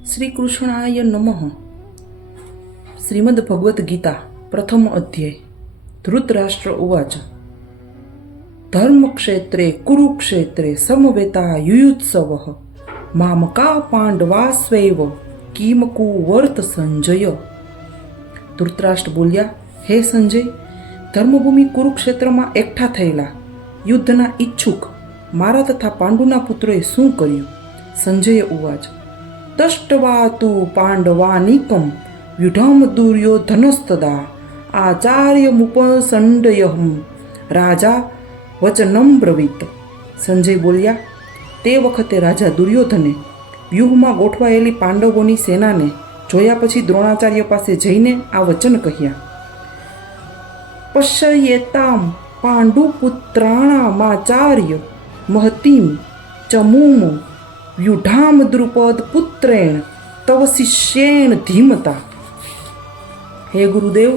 શ્રી કૃષ્ણાય નમઃ. શ્રીમદ ભગવદ્ ગીતા પ્રથમ અધ્યાય. ધૃતરાષ્ટ્ર ઉવાચ ધર્મક્ષેત્રે કુરુક્ષેત્રે સમવેતા યુયુત્સવઃ મામકા પાંડવા સ્વૈવ કિમકુ વર્ત સંજય. ધૃતરાષ્ટ્ર બોલ્યા, હે સંજય, ધર્મભૂમિ કુરુક્ષેત્રમાં એકઠા થયેલા યુદ્ધના ઈચ્છુક મારા તથા પાંડુના પુત્રોએ શું કર્યું? સંજયે ઉવાચ તષ્ટવા તુ પાંડવાનિકમ વ્યુઢમ દુર્યોધનસ્તદા આચાર્યમુપસંડયહમ રાજા વચનમ બ્રવીત. સંજય બોલ્યા, તે વખતે રાજા દુર્યોધને વ્યૂહમાં ગોઠવાયેલી પાંડવોની સેનાને જોયા પછી દ્રોણાચાર્ય પાસે જઈને આ વચન કહ્યા. પશ્યેતામ પાંડુપુત્રાણામાચાર્ય મહતીમ ચમૂમ વ્યુઢામ દ્રુપદ પુત્રેણ તવ શિષ્યેણ ધીમતા. હે ગુરુદેવ,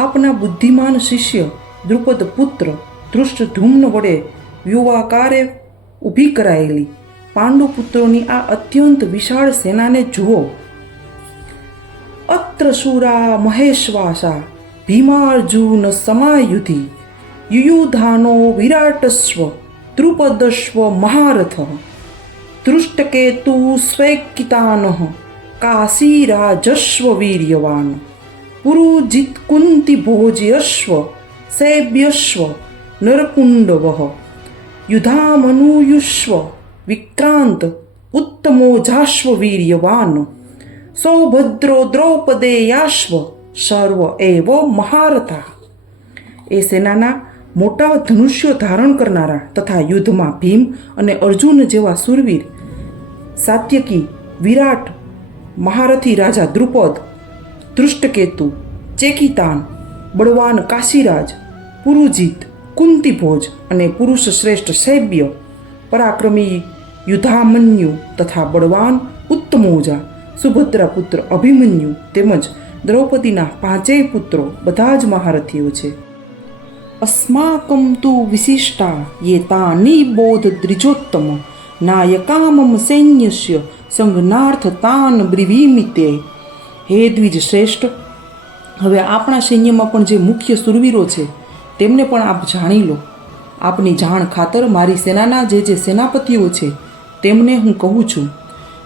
આપના બુદ્ધિમાન શિષ્ય દ્રુપદ પુત્ર ધૃષ્ટધુમ્ન વડે વ્યુહાકારે ઊભી કરાયેલી પાંડુપુત્રોની આ અત્યંત વિશાળ સેનાને જુઓ. અત્ર શૂરા મહેશ્વાસા ભીમાર્જુન સમાયુધિ યુયુધાનો વિરાટસ્વ દ્રુપદસ્વ મહારથ દૃષ્ટકેતુ સ્વૈકિતાનઃ કાશીરાજસ્વ વીર્યવાન પુરુજિત કુંતિ ભોજયસ્વ સૈબ્યસ્વ નરકુંડવઃ યુધામનુયુષ્વ વિક્રાંત ઉત્તમોજાશ્વ વીર્યવાન સૌભદ્રો દ્રૌપદેયાશ્વ સર્વ એવ મહારથા. એ સેનાના મોટા ધનુષ્યો ધારણ કરનારા તથા યુદ્ધમાં ભીમ અને અર્જુન જેવા સુરવીર સાત્યકી, વિરાટ, મહારથી રાજા દ્રુપદ, દૃષ્ટકેતુ, ચેકિતાન, બળવાન કાશીરાજ, પુરુજીત, કુંતીભોજ અને પુરુષ શ્રેષ્ઠ સૈબ્ય, પરાક્રમી યુધામન્યુ તથા બળવાન ઉત્તમોજા, સુભદ્રા પુત્ર અભિમન્યુ તેમજ દ્રૌપદીના પાંચેય પુત્રો બધા જ મહારથીઓ છે. અસ્માકં તુ વિશિષ્ટા યેતાની બોધ દ્રિજોત્તમ નાયકામમ સૈન્યસ્ય સંઘનાર્થ તાન બ્રિવીમિતે. હે દ્વિજ શ્રેષ્ઠ, હવે આપણા સૈન્યમાં પણ જે મુખ્ય સુરવીરો છે તેમને પણ આપ જાણી લો. આપની જાણ ખાતર મારી સેનાના જે સેનાપતિઓ છે તેમને હું કહું છું.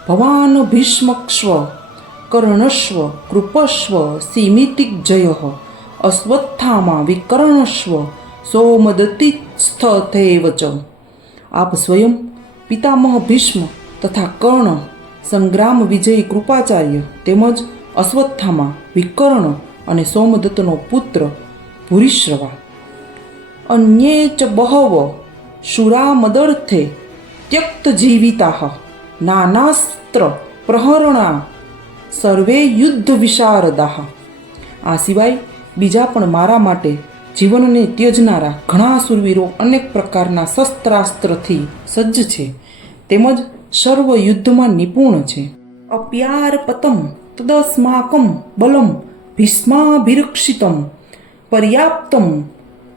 ભવાન ભીષ્મક્ષ્વ કર્ણસ્વ કૃપસ્વ સીમિતિજય અશ્વત્થામા વિકર્ણસ્વ સોમદત્તિસ્થથેવ ચ. આપ સ્વયં પિતામહ ભીષ્મ તથા કર્ણ, સંગ્રામ વિજયી કૃપાચાર્ય તેમજ અશ્વત્થામા, વિકર્ણ અને સોમદત્તનો પુત્ર ભૂરિશ્રવા. અન્યે ચ બહવ શુરામદર્થે ત્યક્ત જીવિતા નાનાસ્ત્ર પ્રહરણા સર્વે યુદ્ધ વિશારદાઃ. આ સિવાય બીજા પણ મારા માટે જીવનને ત્યજનારા ઘણા સુરવીરો અનેક પ્રકારના શસ્ત્રાસ્ત્રથી સજ્જ છે તેમજ સર્વ યુદ્ધમાં નિપુણ છે. અપ્યારપતમ તદસ્માકમ બલમ ભીષ્માભિરક્ષિતમ પર્યાપ્તમ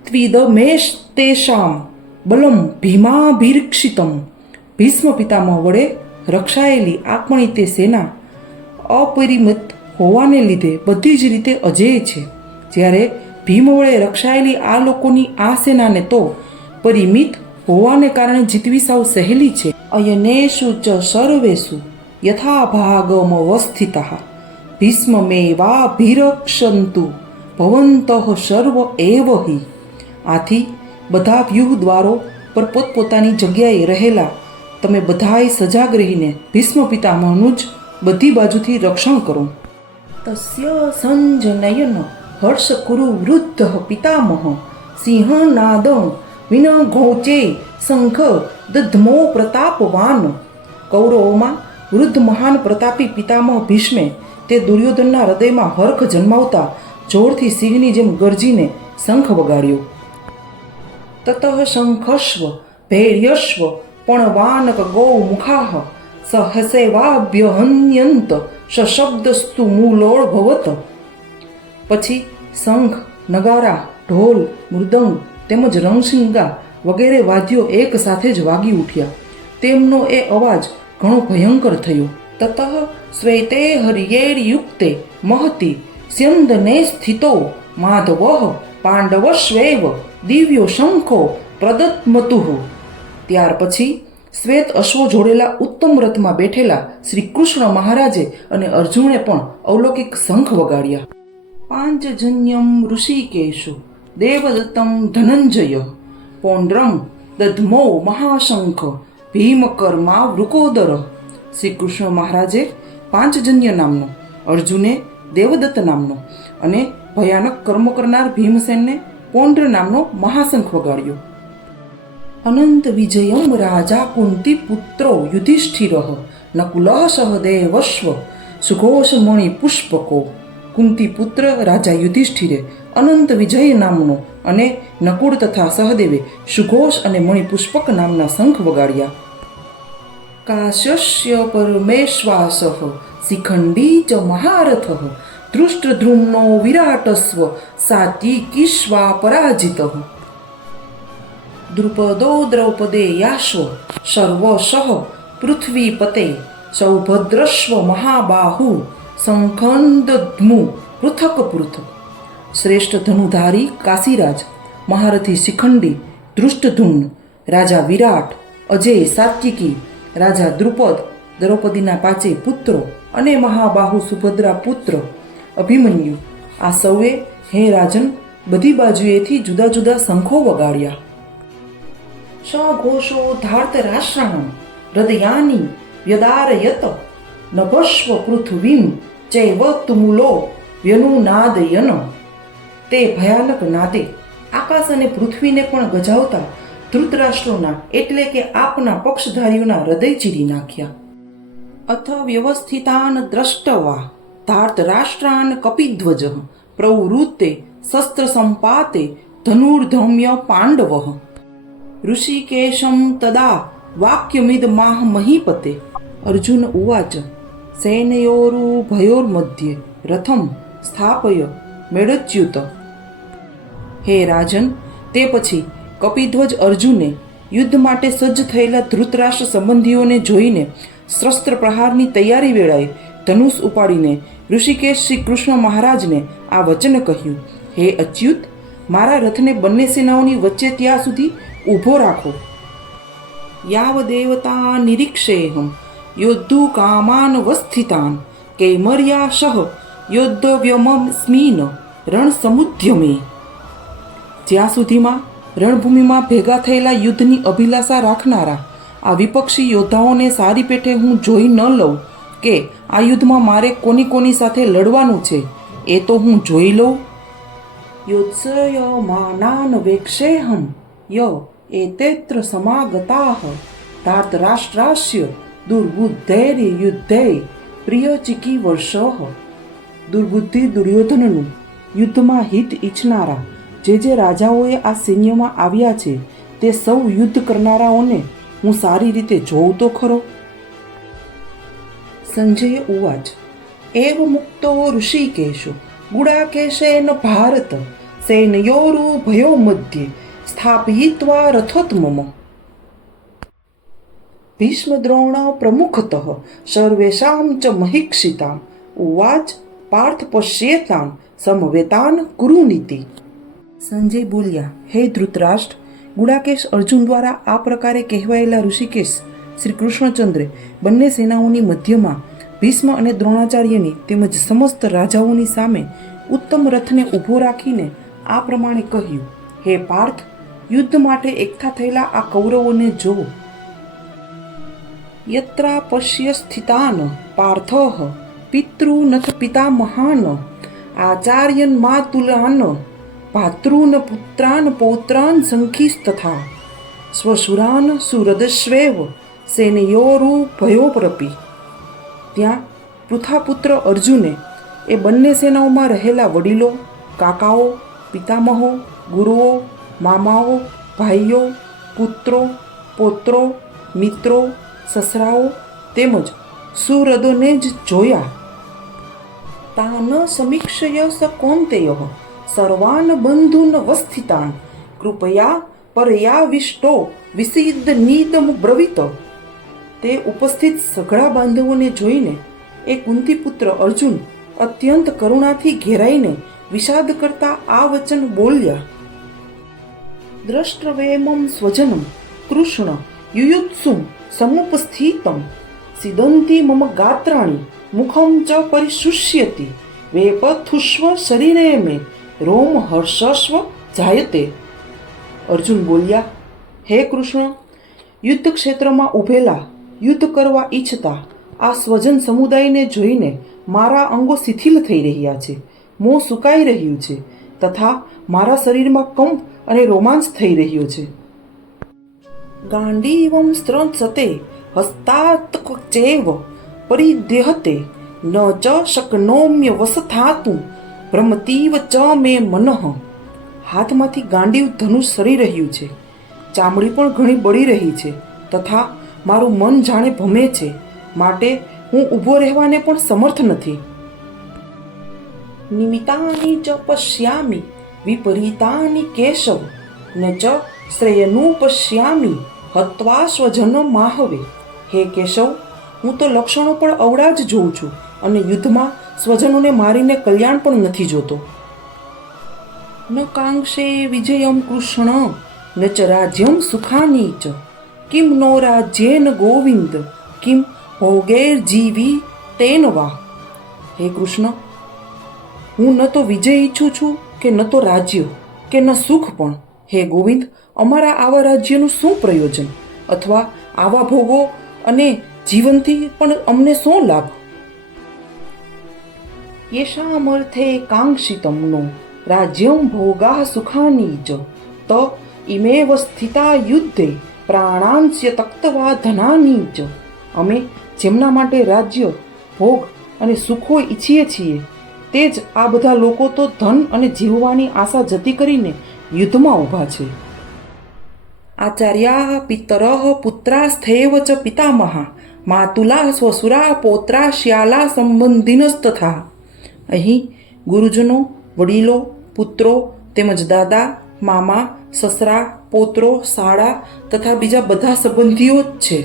ત્વિદમેસ્તેષાં બલમ ભીમાભિરક્ષિતમ. ભીષ્મ પિતામહ વડે રક્ષાયેલી આપણી તે સેના અપરિમિત હોવાને લીધે બધી જ રીતે અજેય છે, જ્યારે ભીમ વડે રક્ષાયેલી આ લોકોની આ સેનાને તો પરિમિત હોવાને કારણે જીતવી સાવ સહેલી છે. અયનેષુ ચ સર્વેષુ યથાભાગમવસ્થિતઃ ભીષ્મમેવાભિરક્ષન્તુ ભવन्तઃ સર્વ એવ હિ. આથી બધા વ્યૂહ દ્વારો પર પોતપોતાની જગ્યાએ રહેલા તમે બધાએ સજાગ રહીને ભીષ્મ પિતામહનું જ બધી બાજુથી રક્ષણ કરો. તસ્ય સંજનયન હર્ષ કુરુ વૃદ્ધ પિતામહ સિંહનાદ વિનઘોચે શંખ દધ્મો પ્રતાપવાન. કૌરવોમાં વૃદ્ધ મહાન પ્રતાપી પિતામહ ભીષ્મે તે દુર્યોધનના હૃદયમાં હર્ખ જન્માવતા જોરથી સિંહની જેમ ગર્જીને શંખ વગાડ્યો. તતઃ શંખસ્વ ભૈર્યસ્વ પણવાનક ગૌમુખાઃ સહસેવાભ્યહન્યંત સશબ્દસ્તુ મૂલોળભવત. પછી શંખ, નગારા, ઢોલ, મૃદંગ તેમજ રણશિંગા વગેરે વાદ્યો એક સાથે જ વાગી ઉઠ્યા. તેમનો એ અવાજ ઘણો ભયંકર થયો તતઃ શ્વેતે હર્યેર્યુક્તે મહતિ સ્યંદને સ્થિતો માધવઃ પાંડવશ્વેવ દિવ્યો શંખો પ્રદત્મતુઃ. ત્યાર પછી શ્વેત અશ્વો જોડેલા ઉત્તમ રથમાં બેઠેલા શ્રી કૃષ્ણ મહારાજે અને અર્જુને પણ અવલૌકિક શંખ વગાડ્યા. પાંચજન્યમ ઋષિકેશુ દેવદત્તમ ધનંજય પૌંડ્રમ દધમો મહાશંખ ભીમકર્મા વૃકોદર. શ્રી કૃષ્ણ મહારાજે પાંચજન્ય નામનો, અર્જુને દેવદત્ત નામનો અને ભયાનક કર્મ કરનાર ભીમસેનને પૌંડ્ર નામનો મહાશંખ વગાડ્યો. અનંત વિજયમ રાજા કુંતી પુત્રો યુધિષ્ઠિર નકુલ સહદેવશ્વ સુઘોષમણિ પુષ્પકો. કુંતી પુત્ર રાજા યુધિષ્ઠિરે અનંત વિજય નામનો અને નકુળ તથા સહદેવે સુઘોષ અને મણિપુષ્પક નામના શંખ વગાડ્યા. કાશ્યસ્ય પરમેશ્વાસ શિખંડી ચ મહારથ દૃષ્ટદ્રુમ્નો વિરાટસ્વ સાત્વિકીશ્વા પરાજિત. દ્રુપદો દ્રૌપદેયાશ્વ સર્વશઃ પૃથ્વીપતે સૌભદ્રશ્વ મહાબાહુ શંખંદધ્મુ પૃથક પૃથક. શ્રેષ્ઠ ધનુધારી કાશીરાજ, મહારથી શિખંડી, દૃષ્ટધુમ્ન, રાજા વિરાટ, અજય સાત્વિકી, રાજા દ્રુપદ, દ્રૌપદીના પાંચેય પુત્રો અને મહાબાહુ સુભદ્રા પુત્ર અભિમન્યુ, આ સૌએ હે રાજન બધી બાજુએથી જુદા જુદા શંખો વગાડ્યા. સઘોષો ધાર્તરાષ્ટ્રાણમ હૃદયાની વ્યદારયત નભસ્વ પૃથ્વીમ ચૈવ તુમુલો વ્યનુનાદયન. તે ભયાનક નાદે આકાશ અને પૃથ્વીને પણ ગજાવતા ધૃતરાષ્ટ્રોના એટલે કે આપના પક્ષધારીઓના હૃદય ચીરી નાખ્યા. અથ વ્યવસ્થિતાન દ્રષ્ટવા ધાર્તરાષ્ટ્રાન કપિધ્વજ પ્રવૃત્તે શસ્ત્ર સંપાતે ધનુર્ધમ્ય પાંડવ. ઋષિકેશમ તદા વાક્યમિદ માહ મહીપતે. અર્જુન ઉવાચ સૈનયોરુભયોર્મધ્યે રથમ સ્થાપય મેળચ્યુત. હે રાજન, તે પછી કપિધ્વજ અર્જુને યુદ્ધ માટે સજ્જ થયેલા ધૃતરાષ્ટ્ર સંબંધીઓને જોઈને શસ્ત્ર પ્રહારની તૈયારી વેળાએ ધનુષ ઉપાડીને ઋષિકેશ શ્રી કૃષ્ણ મહારાજને આ વચન કહ્યું. હે અચ્યુત, મારા રથને બંને સેનાઓની વચ્ચે ત્યાં સુધી ઊભો રાખો. યાવ દેવતા નિરીક્ષેહમ યોદ્ધુ કામાન વસ્થિતાન કૈમર્યાશઃ યોદ્ધવ્યમસ્મીન રણ સમુદ્યમે. જ્યાં સુધીમાં રણભૂમિમાં ભેગા થયેલા યુદ્ધની અભિલાષા રાખનારા આ વિપક્ષી યોદ્ધાઓને સારી પેઠે હું જોઈ ન લઉં કે આ યુદ્ધમાં મારે કોની કોની સાથે લડવાનું છે એ તો હું જોઈ લઉં. યોત્સય માનાન વેક્ષેહમ ય એતેત્ર સમાગતાઃ ધાર્તરાષ્ટ્રાસ્ય દુર્બુદ્ધૈર્ય યુદ્ધે પ્રિય ચિકી વર્ષઃ. દુર્બુદ્ધિ દુર્યોધનનું યુદ્ધમાં હિત ઈચ્છનારા જે રાજાઓએ આ સૈન્યમાં આવ્યા છે તે સૌ યુદ્ધ કરનારાઓને હું સારી રીતે જોઉં તો ખરો. સંજય ઉવાચ એવ મુક્તો ઋષિકેશો ગુડાકેશેન ભારત સૈનયોરુભયો મધ્યે સ્થાપયિત્વા રથોત્મમ. ભીષ્મદ્રોણ પ્રમુખતઃ સર્વેષાં ચ મહીક્ષિતાં ઉવાચ પાર્થ પશ્યેતાન સમવેતાન કુરુનીતિ. સંજય બોલ્યા, હે ધૃતરાષ્ટ્ર, ગુડાકેશ અર્જુન દ્વારા આ પ્રકારે કહેવાયેલા ઋષિકેશ શ્રી કૃષ્ણચંદ્રે બંને સેનાઓની મધ્યમાં ભીષ્મ અને દ્રોણાચાર્યની તેમજ સમસ્ત રાજાઓની સામે ઉત્તમ રથને ઊભો રાખીને આ પ્રમાણે કહ્યું. હે પાર્થ, યુદ્ધ માટે એકઠા થયેલા આ કૌરવોને જો. યત્રા પશ્ય સ્થિતાન પાર્થઃ પિતૃનથ પિતામહાન આચાર્યન માતુલાન ભાતॄન પુત્રાન પૌત્રાન સંખીસ્તથા સ્વસુરાન સુરદશ્વેવ સેનયોરુભયોપરપી. ત્યાં પૃથાપુત્ર અર્જુને એ બંને સેનાઓમાં રહેલા વડીલો, કાકાઓ, પિતામહો, ગુરુઓ, મામાઓ, ભાઈઓ, પુત્રો, પૌત્રો, મિત્રો, સસરાઓ તેમજ સુહૃદોને જ જોયા. તાન સમીક્ષય સ કૌંતેય સર્વાન બંધૂન વસ્થિતાન કૃપયા પરયાવિષ્ટો વિસિદ્ધ નીદમ બ્રવીત. તે ઉપસ્થિત સઘળા બાંધવોને જોઈને એ કુંતીપુત્ર અર્જુન અત્યંત કરુણાથી ઘેરાઈને વિષાદ કરતા આ વચન બોલ્યા: દ્રષ્ટવેમમ સ્વજનમ કૃષ્ણ યુયુત્સુમ સમુપસ્થિતમ સિદંતી મમ ગાત્રાણી મુખમ ચ પરિશુષ્યતિ વેપથુષ્વ શરીરે મે રોમ હર્ષસ્વ જાયતે. અર્જુન બોલ્યા: હે કૃષ્ણ, યુદ્ધ ક્ષેત્રમાં ઊભેલા યુદ્ધ કરવા ઈચ્છતા આ સ્વજન સમુદાયને જોઈને મારા અંગો શિથિલ થઈ રહ્યા છે, મોં સુકાઈ રહ્યું છે તથા મારા શરીરમાં કંપ અને રોમાંચ થઈ રહ્યો છે. ગાંડીવમ સ્ત્રંસતે હસ્તાત્કચેવ પરિદેહતે ન ચ શક્નોમ્ય વસથાતું ભ્રમતીવ ચ મે મનઃ. હાથમાંથી ગાંડીવ ધનુષ સરી રહ્યું છે, ચામડી પણ ઘણી બળી રહી છે તથા મારું મન જાણે ભમે છે, માટે હું ઊભો રહેવાને પણ સમર્થ નથી. નિમિતાની ચ પશ્યામિ વિપરીતાની કેશવ ન ચ શ્રેયનું પશ્યામિ હત્વા સ્વજન માહવે. હે કેશવ, હું તો લક્ષણો પણ અવળા જ જોઉં છું અને યુદ્ધમાં સ્વજનોને મારીને કલ્યાણ પણ નથી જોતો. ન કાંક્ષે વિજયમ કૃષ્ણ ન ચ રાજ્યમ સુખાની ચ કિમ નો રાજ્યેન ગોવિંદ કિમ ભોગેર જીવી તેન વા. હે કૃષ્ણ, હું ન તો વિજય ઈચ્છું છું કે ન તો રાજ્ય કે ન સુખ પણ. હે ગોવિંદ, અમારા આવા રાજ્યનું શું પ્રયોજન અથવા આવા ભોગો અને જીવનથી પણ અમને શું લાભ? યેષામર્થે કાંક્ષિતમ નો રાજ્યમ ભોગા સુખાની ચ ત ઇમેવ સ્થિતા યુદ્ધે પ્રાણાંસ્ય તક્તવા ધનાની ચ. અમે જેમના માટે રાજ્ય, ભોગ અને સુખો ઈચ્છીએ છીએ તે જ આ બધા લોકો તો ધન અને જીવવાની આશા જતી કરીને યુદ્ધમાં ઊભા છે. આચાર્યા પિતરઃ પુત્રાસ્થેવ ચ પિતામહા માતુલા સ્વસુરા પૌત્રા શ્યાલા સંબંધિનસ્તથા. અહીં ગુરુજનો, વડીલો, પુત્રો તેમજ દાદા, મામા, સસરા, પૌત્રો, શાળા તથા બીજા બધા સંબંધીઓ જ છે.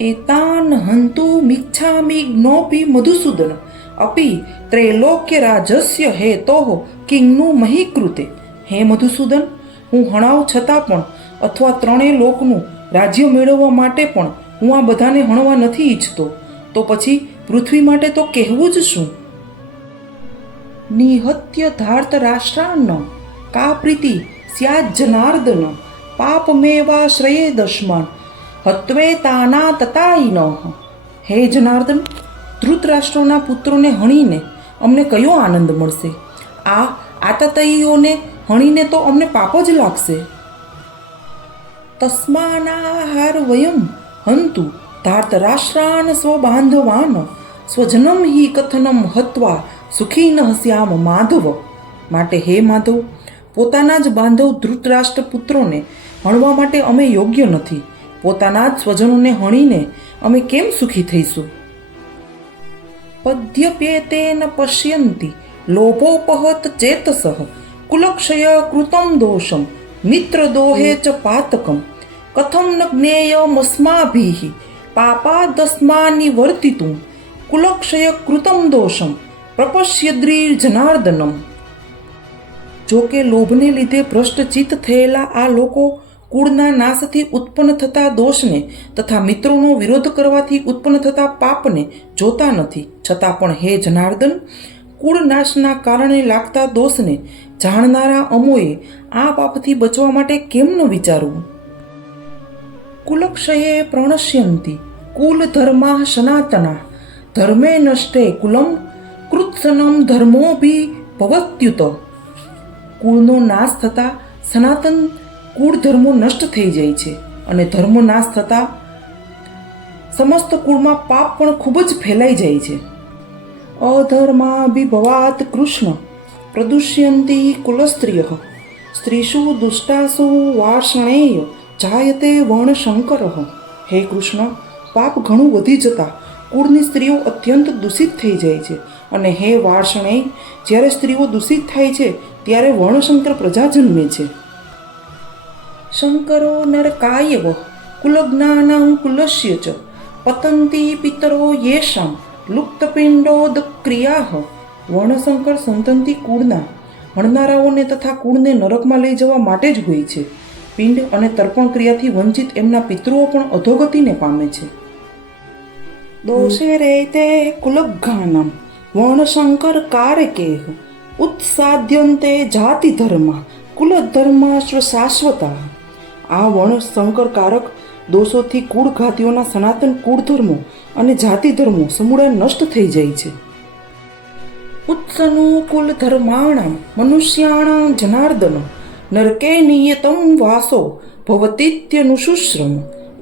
એતાન હંતુ મિચ્છામિ જ્ઞોપી મધુસૂદન અપી ત્રૈલોક્ય રાજસ્ય હેતોઃ કિંગનું મહીકૃતે. હે મધુસૂદન, હું હણાવ છતાં પણ અથવા ત્રણેય લોકનું રાજ્ય મેળવવા માટે પણ હું આ બધાને હણવા નથી ઈચ્છતો, તો પછી પૃથ્વી માટે તો કહેવું જ શું? નિહત્ય ધાર્ત રાષ્ટ્રાન્ન કા પ્રીતિ સ્યાદ જનાર્દન પાપમેવા શ્રયે દશ્માન હત્વે તાના તતાઈનઃ. હે જનાર્દન, ધૃતરાષ્ટ્રના પુત્રોને હણીને અમને કયો આનંદ મળશે? આ આતતાઈઓને હણીને તો અમને પાપ જ લાગશે. તસ્માનાહાર વયમ હંતુ ધાર્તરાષ્ટ્રાન સ્વબાંધવાન સ્વજનમ હિ કથનમ હત્વા સુખી ન શ્યામ માધવ. માટે હે માધવ, પોતાના જ બાંધવ ધૃતરાષ્ટ્ર પુત્રોને હણવા માટે અમે યોગ્ય નથી. પોતાના જ સ્વજનોને હણીને અમે કેમ સુખી થઈશું? પદ્યપ્યેતેન પશ્યન્તિ લોભોપહત ચેતસઃ કુલક્ષય કૃતમ દોષમ મિત્રદોહે ચ પાતકમ કથમ ન જ્ઞેયમસ્માભિઃ પાપાદસ્માનિવર્તિતું કુલક્ષય કૃતમ દોષમ પ્રપશ્યદ્રીર જનાર્દનમ. જો કે લોભને લીધે ભ્રષ્ટચિત્ત થયેલા આ લોકો કુળના નાશથી ઉત્પન્ન થતા દોષને તથા મિત્રોનો વિરોધ કરવાથી ઉત્પન્ન થતા પાપને જોતા નથી, છતાં પણ હે જનાર્દન, કુળ નાશના કારણે લાગતા દોષને જાણનારા અમોએ આ પાપથી બચવા માટે કેમ ન વિચારવું? કુલક્ષયે પ્રણશ્યંતિ કુલ ધર્મા સનાતના ધર્મે નષ્ટે કુલમ કૃત્સનમ ધર્મોભી ભવત્યુત. કુળનો નાશ થતાં સનાતન કુળ ધર્મો નષ્ટ થઈ જાય છે અને ધર્મો નાશ થતાં સમસ્ત કુળમાં પાપ પણ ખૂબ જ ફેલાઈ જાય છે. અધર્માભિભવાત કૃષ્ણ પ્રદુષ્યંતિ કુલસ્ત્રિયઃ સ્ત્રીષુ દુષ્ટાસુ વાર્ષ્ણેય જાયતે વર્ણશંકરઃ. હે કૃષ્ણ, પાપ ઘણું વધી જતાં કુળની સ્ત્રીઓ અત્યંત દૂષિત થઈ જાય છે અને હે વાર્ષ્ણેય, જ્યારે સ્ત્રીઓ દૂષિત થાય છે ત્યારે વર્ણશંકર પ્રજા જન્મે છે. શંકરો નરકાયવ કુલજ્ઞાનં કુલસ્ય ચ પતંતી પિતરો યેષાં લુપ્તપિંડોદક્રિયાઃ. વર્ણશંકર સંતતિ કુળના હણનારાઓને તથા કુળને નરકમાં લઈ જવા માટે જ હોય છે. પિંડ અને તર્પણ ક્રિયાથી વંચિત એમના પિતૃઓ પણ અધોગતિને પામે છે. દોષે રેતે કુલજ્ઞાનમ વર્ણશંકર કારકેહ ઉત્સાદ્યંતે જાતિ ધર્મ કુલધર્માશ્વ શાશ્વતા. આ વર્ણશંકર કારક દોષોથી કુળઘાતીઓના સનાતન કુળધર્મો અને જાતિ ધર્મો સમૂળા નષ્ટ થઈ જાય છે. ઉત્સનુકુલ ધર્માણામ મનુષ્યાણામ જનાર્દન નરકે નિયતમ વાસો ભવતીત્યનુશુશ્રમ.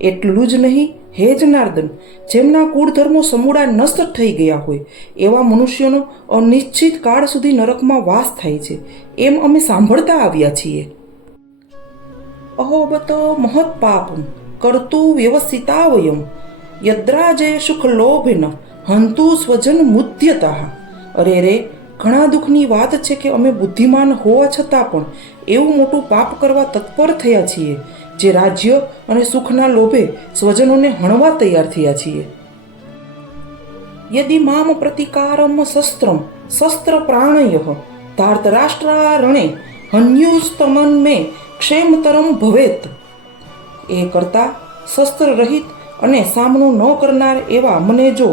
એટલું જ નહીં, હે જનાર્દન, જેમના કુળધર્મો સમૂળા નષ્ટ થઈ ગયા હોય એવા મનુષ્યોનો અનિશ્ચિત કાળ સુધી નરકમાં વાસ થાય છે એમ અમે સાંભળતા આવ્યા છીએ. અહોબતો મહત પાપમ કરતુ વ્યવસિતા વયમ યદ્રાજે સુખલોભેન હંતુ સ્વજન મુદ્યતા. અરે રે, ઘણા દુઃખની વાત છે કે અમે બુદ્ધિમાન હોવા છતાં પણ એવું મોટું પાપ કરવા તત્પર થયા છીએ જે રાજ્ય અને સુખના લોભે સ્વજનોને હણવા તૈયાર થયા છીએ. યદિ મામ પ્રતિકારમ શસ્ત્રમ શસ્ત્ર પ્રાણયઃ ધાર્તરાષ્ટ્રારણે હન્યુસ્તમન મે ક્ષેમતરમ ભવેત. એ કરતાં શસ્ત્ર રહિત અને સામનો ન કરનાર એવા મને જો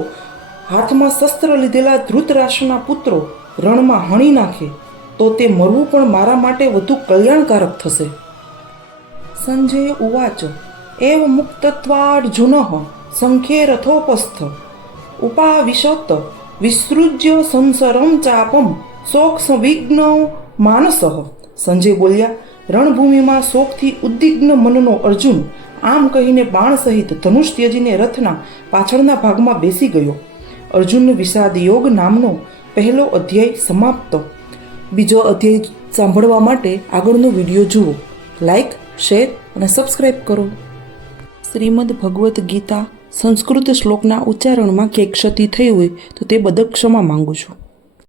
હાથમાં શસ્ત્ર લીધેલા ધૃતરાષ્ટ્રના પુત્રો રણમાં હણી નાખે તો તે મરવું પણ મારા માટે વધુ કલ્યાણકારક થશે. સંજય ઉવાચ એવ મુક્તત્વાર્જુન સંખ્યે રથોપસ્થ ઉપાવિશત વિસૃજ્ય સંસરમ ચાપમ શોક સંવિઘ્ન માનસઃ. સંજય બોલ્યા, રણભૂમિમાં શોકથી ઉદ્વિગ્ન મનનો અર્જુન આમ કહીને બાણ સહિત ધનુષ ત્યજીને રથના પાછળના ભાગમાં બેસી ગયો. અર્જુન વિષાદ યોગ નામનો પહેલો અધ્યાય સમાપ્ત. બીજો અધ્યાય સાંભળવા માટે આગળનો વિડીયો જુઓ. લાઈક, શેર અને સબસ્ક્રાઈબ કરો. શ્રીમદ ભગવદ્ ગીતા સંસ્કૃત શ્લોકના ઉચ્ચારણમાં ક્યાંક ક્ષતિ થઈ હોય તો તે બદલ ક્ષમા માંગુ છું.